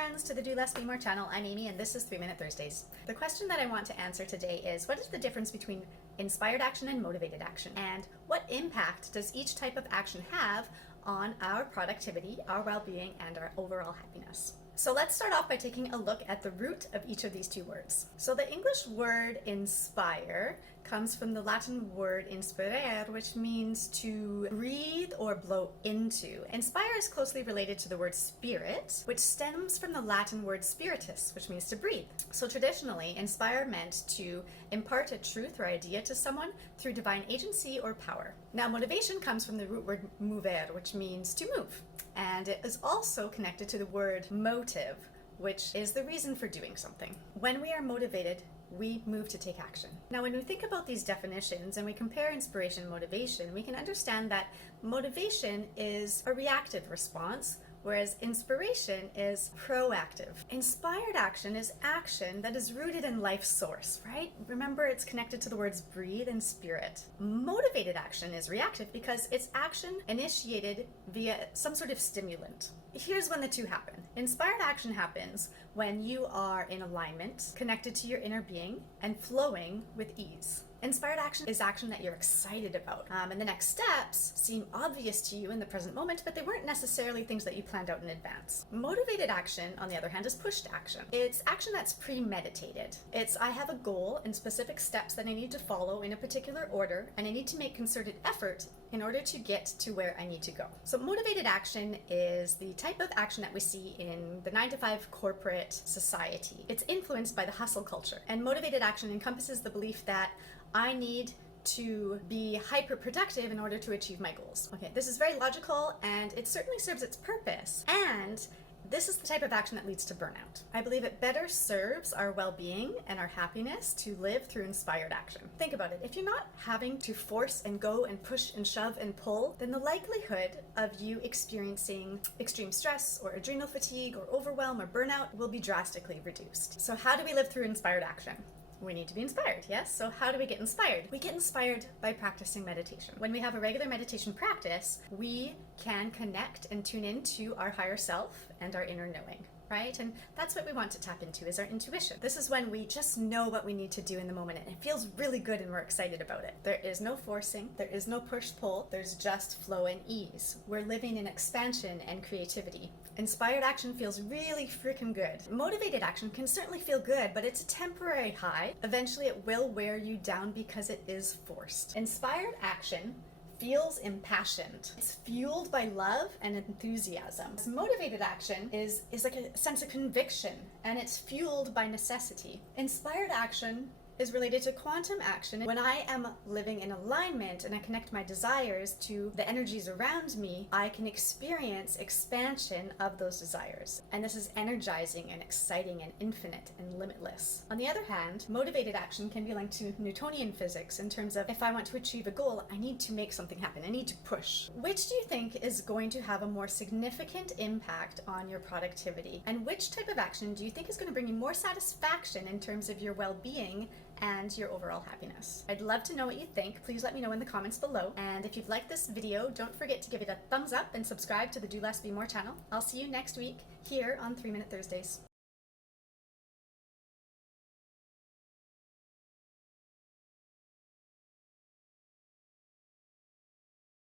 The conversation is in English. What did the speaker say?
friends to the Do Less Be More channel. I'm Amy and this is 3 Minute Thursdays. The question that I want to answer today is, what is the difference between inspired action and motivated action? And what impact does each type of action have on our productivity, our well-being, and our overall happiness? So let's start off by taking a look at the root of each of these two words. So the English word inspire comes from the Latin word inspirare, which means to breathe or blow into. Inspire is closely related to the word spirit, which stems from the Latin word spiritus, which means to breathe. So traditionally, inspire meant to impart a truth or idea to someone through divine agency or power. Now, motivation comes from the root word mover, which means to move. And it is also connected to the word motive, which is the reason for doing something. When we are motivated, we move to take action. Now, when we think about these definitions and we compare inspiration and motivation, we can understand that motivation is a reactive response, whereas inspiration is proactive. Inspired action is action that is rooted in life's source, right? Remember, it's connected to the words breathe and spirit. Motivated action is reactive because it's action initiated via some sort of stimulant. Here's when the two happen. Inspired action happens when you are in alignment, connected to your inner being, and flowing with ease. Inspired action is action that you're excited about, and the next steps seem obvious to you in the present moment, but they weren't necessarily things that you planned out in advance. Motivated action, on the other hand, is pushed action. It's action that's premeditated. It's, I have a goal and specific steps that I need to follow in a particular order, and I need to make concerted effort in order to get to where I need to go. So motivated action is the type of action that we see in the 9-to-5 corporate society. It's influenced by the hustle culture, and motivated action encompasses the belief that I need to be hyper productive in order to achieve my goals. Okay, this is very logical and it certainly serves its purpose. And this is the type of action that leads to burnout. I believe it better serves our well-being and our happiness to live through inspired action. Think about it. If you're not having to force and go and push and shove and pull, then the likelihood of you experiencing extreme stress or adrenal fatigue or overwhelm or burnout will be drastically reduced. So how do we live through inspired action? We need to be inspired, yes? So how do we get inspired? We get inspired by practicing meditation. When we have a regular meditation practice, we can connect and tune into our higher self and our inner knowing, right? And that's what we want to tap into, is our intuition. This is when we just know what we need to do in the moment and it feels really good and we're excited about it. There is no forcing, there is no push-pull, there's just flow and ease. We're living in expansion and creativity. Inspired action feels really freaking good. Motivated action can certainly feel good, but it's a temporary high. Eventually it will wear you down because it is forced. Inspired action feels impassioned. It's fueled by love and enthusiasm. Motivated action is like a sense of conviction, and it's fueled by necessity. Inspired action is related to quantum action. When I am living in alignment and I connect my desires to the energies around me, I can experience expansion of those desires. And this is energizing and exciting and infinite and limitless. On the other hand, motivated action can be linked to Newtonian physics in terms of, if I want to achieve a goal, I need to make something happen. I need to push. Which do you think is going to have a more significant impact on your productivity? And which type of action do you think is going to bring you more satisfaction in terms of your well-being and your overall happiness? I'd love to know what you think. Please let me know in the comments below. And if you've liked this video, don't forget to give it a thumbs up and subscribe to the Do Less Be More channel. I'll see you next week here on 3 Minute Thursdays.